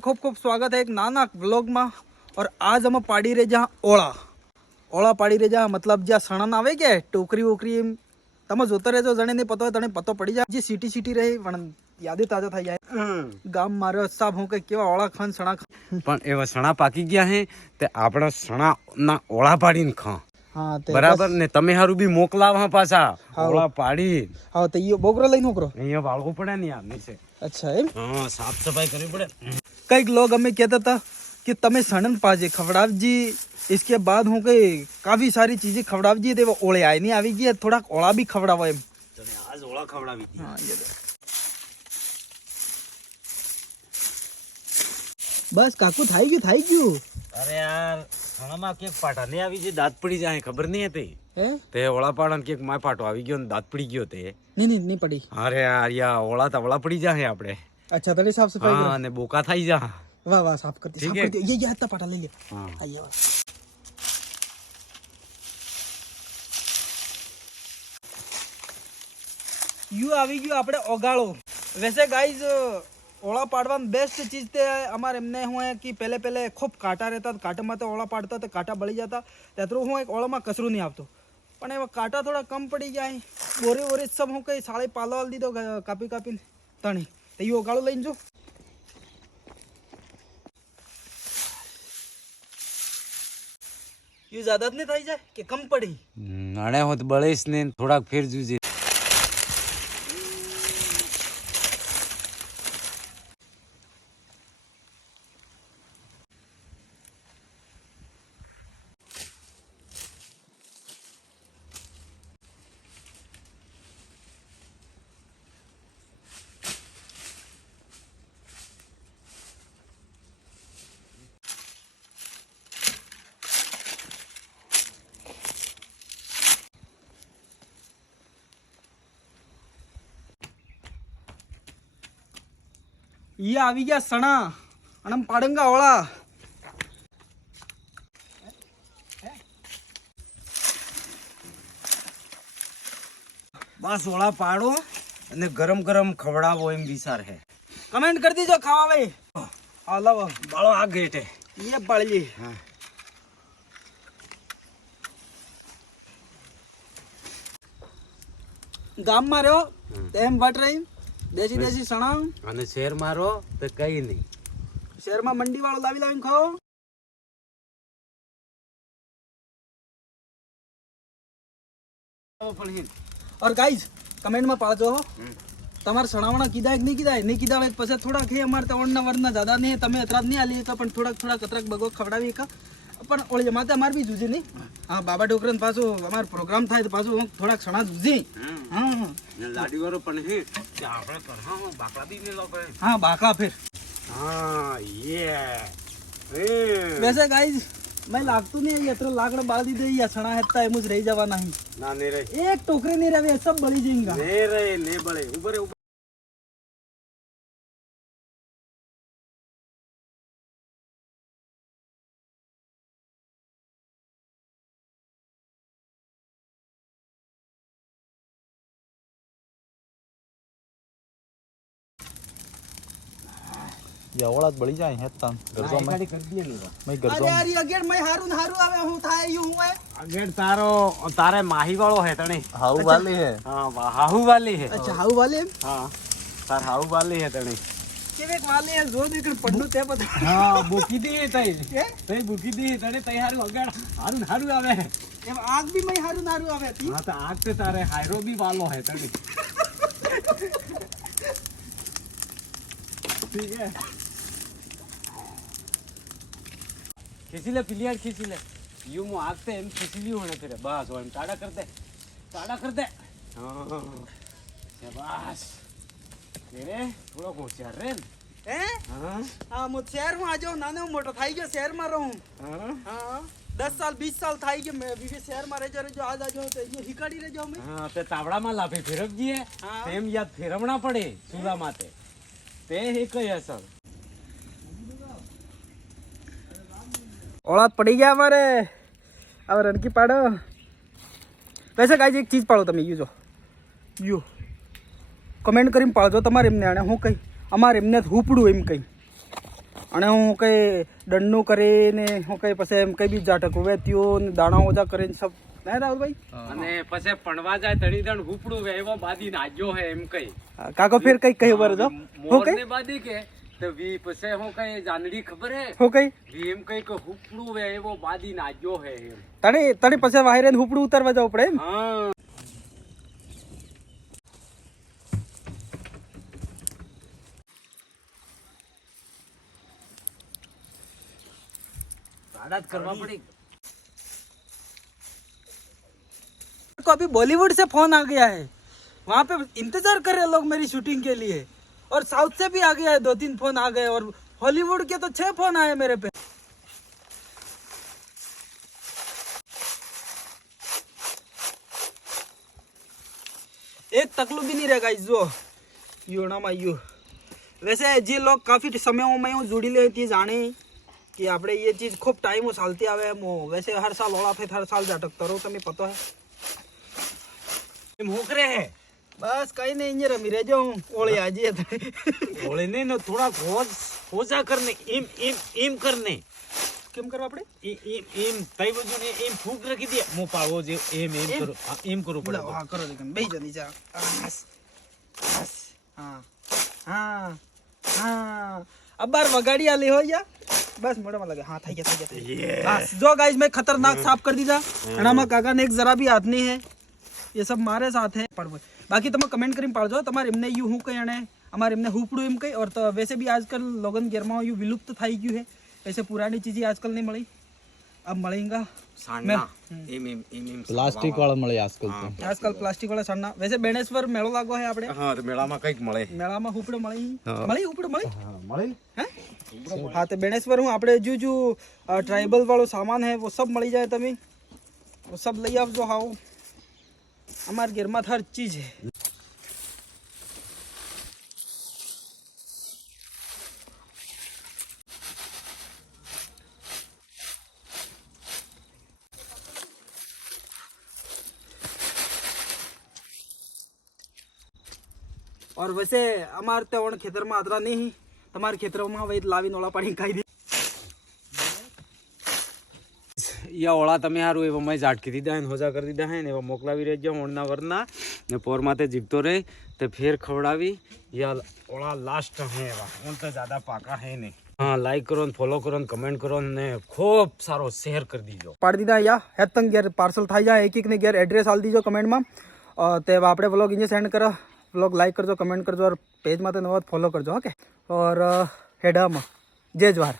खूब खूब स्वागत है एक नाना व्लॉग में। और आज हम पाड़ी रे जहाँ ओला पाड़ी रे जहाँ मतलब ज्યાં સણન આવે કે ટોકરી વોકરી એમ તમે જોતા રહેજો, જણે નહીં પતો હોય તને પતો પડી જાય. જે સિટી રહે પણ યાદે તાજા થઈ જાય. ગામ મારો સાબ હું કે કેવા ઓળા ખાન સણા પણ એવા સણા પાકી ગયા હે તે આપણે સણા ના ઓળા પાડીને ખા. હા બરાબર ને તમે હારું બી મોકલાવા પાછા ઓળા પાડી. હા તો ઈયો બોગરો લઈને નોકરો અહીંયા વાળવું પડે ને યાર નીચે. અચ્છા એમ. હા સાફ સફાઈ કરવી પડે. कई लोग हमें कहता था कि तमें सणन पाजे खवड़ावजी. इसके बाद हो गए काफी सारी चीजें खवड़ावजी थे वो ओले आए नहीं આવી ગયા થોડાક ઓળા બી ખવડાવા એમ. તને આજ ઓળા ખવડાવી દી. હા ये બસ કાકુ થઈ ગયું. અરે યાર સણામાં કેક પાટા ને આવી જે દાંત પડી જાય ખબર નહીં હતી હે તે ઓળા પાડા ને કેક માય પાટો આવી ગયો ને દાંત પડી ગયો તે. નહીં પડી. અરે યાર યા ઓળા તવળા પડી જાય આપણે. अच्छा तड़े साफ सफाई હા અને બોકા થઈ જા. वाह साफ करती ये हत्ता पाटा ले ले. હા आइए यू આવી ગયો આપણે ઓગાળો. वैसे गाइस ओला पाड़वान बेस्ट चीज ते हमारे एमने हुए कि पहले खूब काटा रहता था. काटे में तो ओला पाड़ता तो काटा बળી जाता त्यातरो હું એક ઓળામાં કચરું નહીં આવતો. પણ એવા કાટા થોડા કમ પડી જાય. બોરી સબ હું કઈ સાળે પાલો આલ દીધો કાપીને તણી તો ઈ ઓગાળો લઈને જો. ये ज्यादा नहीं થઈ જાય કે કમ પડી. નાણે હોત બળેશ ને થોડાક ફેર જુજે. ये આવી ગયા સણા અને પાડંગા ઓળા. બસ ઓળા પાડો અને ગરમ ખવડાવો એમ વિચાર હે. કમેન્ટ કરી દીજો ખાવા ભાઈ. હા લાવો બાળો આ ગેટ હે. ये પાળલી. હા ગામ માં રહ્યો તેમ વટ રહી દેશી સણા. અને શેર મારો તો કઈ નહીં. શહેરમાં મંડી વાળો લાવીને ખાઓ. और गाइस कमेंट में पाड़ो તમારે સણાવણા કીધા કે નહીં કીધા હોય પછી થોડાક હે અમારે તો ઓણના વરના જ્યાદા નહીં તમે અતરાજ નહીં આલી પણ થોડાક કતરાક બગો ખવડાવી કા પણ ઓળી માતે અમાર બી જુજી નહીં. હા બાબા ડોકરન પાછું અમાર પ્રોગ્રામ થાય તો પાછું થોડાક સણા જુજી. હા લાડી વાળો પણ હે કે આપણે કરહા બાકડા બી મેલો કરે. હા બાકા ફિર. હા યે वैसे गाइस मैं लागतू नहीं ये तो लाकड़ बाल दी दे या सणा हेता एम रही जावा नहीं ના ને રે एक टोकरी नहीं रहे सब बड़ी जाएगा. ને રે ને બળે ઉભરે या ओळात बळी जाय हेता गरजो मैं ગાડી કરી દે ને मैं अरे गरजो यार ये अगेन मैं हारून आवे हूं थाय यूं हुए. અગેર તારે માહી વાળો હે તણે. हाउ वाली है હા હાહુ વાલી હે. अच्छा हाउ वाले હા તાર હાહુ વાલી હે તણે. केवेक वाले है जो देकर पन्नू ते पता. હા બુકી દી તઈ के તઈ બુકી દી તણે તઈ હારું અગેર હારું આવે હે. एम आग भी मैं हारून आवे थी. હા તો આગ તે તારે હાયરો બી વાલો હે તણે. ઠીક હે खींची ले पिलियार खींची ले यूं मु आग ते एम खींची लियो होने तेरे बस वो एम टाड़ा कर दे हाँ शाबाश तेरे थोड़ा होशियार रे हैं हाँ हां मु शहर में आ जाओ नाने मोटो थाई गयो शहर में रहूं. हाँ हां 10 साल 20 साल थाई गयो मैं भी शहर में रह जो आज आ जाओ तो ये हिकाड़ी रह जाओ मैं. हाँ ते तावड़ा में लाफे फेरवजी है हाँ. तेम याद फेरवना पड़े सुरा माते ते एक ही असर ओळात पड़ी गया हमारे अब रनकी पाड़ो. वैसे गाइस एक चीज पाड़ो તમે યુ કમેન્ટ કરીને પાડજો તમારે એમને આને હું કઈ અમારે એમને હુપડું એમ કઈ અને હું કઈ દંડનું કરીને હું કઈ પછી એમ કઈ બી જાટક વેત્યો ને દાણા ઓજા કરીને સબ ના રાહુલભાઈ અને પછી પણવા જાય તણી દણ હુપડું વે એવો બાદી નાજો હે એમ કઈ કાકો ફેર કઈ કઈ બર જો હું મોર કઈ ને બાદી કે તો વી પછી હું કઈ જાનડી ખબર હે હું કઈ વી એમ કઈ કે હુપડું વે એવો બાદી નાજો હે એમ તને પછી વાહિરે હુપડું ઉતારવા જવું પડે એમ હા આદત કરવા પડી को अभी बॉलीवुड से फोन आ गया है वहाँ पे इंतजार कर रहे हैं लोग मेरी शूटिंग के लिए और साउथ से भी आ गया है 2-3 फोन आ गए और हॉलीवुड के तो 6 फोन आए मेरे पे एक तकलू भी नहीं रहेगा इस जो યુણામાં યુ वैसे જે लोग काफी समय में હું जुड़ी ले थी जाने कि આપણે ये चीज खूब टाइम चालती आवे वैसे हर साल ओला थे हर साल जाटकता रहो तुम्हें पता है એમ હોકરે હે बस कहीं नहीं ये रमी रह जाऊं ओले आज ये ઓળે ને ને થોડા હોજા કરને એમ એમ એમ કરને કેમ કરવા આપણે એમ તઈ બધું ને એમ ફૂક રાખી દે મો પાવો જે એમ એમ કરો એમ કરવું પડે હા કરો દેખન બેહી જા નીચે બસ બસ હા હા હા अब बार वगाड़ी आली हो या बस मोड़ा में लगे हाँ થઈ ગયા बस जो गाइस मैं खतरनाक साफ कर दीजा अनामा काका ने एक जरा भी हाथ नहीं है ये सब मारे साथ है पर बाकी તમે કમેન્ટ કરીને પાડજો તમારે એમને યુ હું કઈ અને અમારે એમને હુપડું એમ કઈ और तो वैसे भी आजकल लोगन गेरमा यू विलुप्त થઈ ગયું है ऐसे पुरानी चीजें आजकल नहीं मिली अब मिलेगा સાંડા એમ એમ એમ એમ પ્લાસ્ટિક વાળા મળે આજકાલ તો आजकल प्लास्टिक वाला साना वैसे बेणेश्वर मेळो लागो है આપણે હા તો મેળામાં કઈક મળે મેળામાં હુપડું મળી હુપડું મળી હા મળે હે हाँ तो बेणेश्वर हूँ આપણે जो ट्राइबल वालों सामान है वो सब मिल जाए तभी वो सब लई आप जो हाओ हमारे घर में हर चीज है और वैसे हमारे तो खेतर में आतरा नहीं તમારા ખેતરમાં વઈ લાવીને ઓલા પાણી ખાઈ દે યા ઓળા તમે હારું એવા મેં ઝાટકી દીધા હે હોજા કરી દીધા હે ને એવા મોકલાવી રહેજો ઓણના વરના ને પોર માથે જીગતો રહે તે ફેર ખવડાવી યા ઓળા લાસ્ટ હે એવા ઓન તો જ્યાદા પાકા હે ને हाँ लाइक करो फॉलो करो कमेंट करो ने खूब सारो शेयर कर दीजो पाड़ दीदा या है तंग गेर पार्सल थाई जा एक एक ने गेर एड्रेस आल दीजो कमेंट में ते आपणे व्लॉग इंजे सेंड करो व्लॉग लाइक करजो कमेंट करजो और पेज में तो नवा फॉलो करजो ओके और हेडा में जय जवाहर।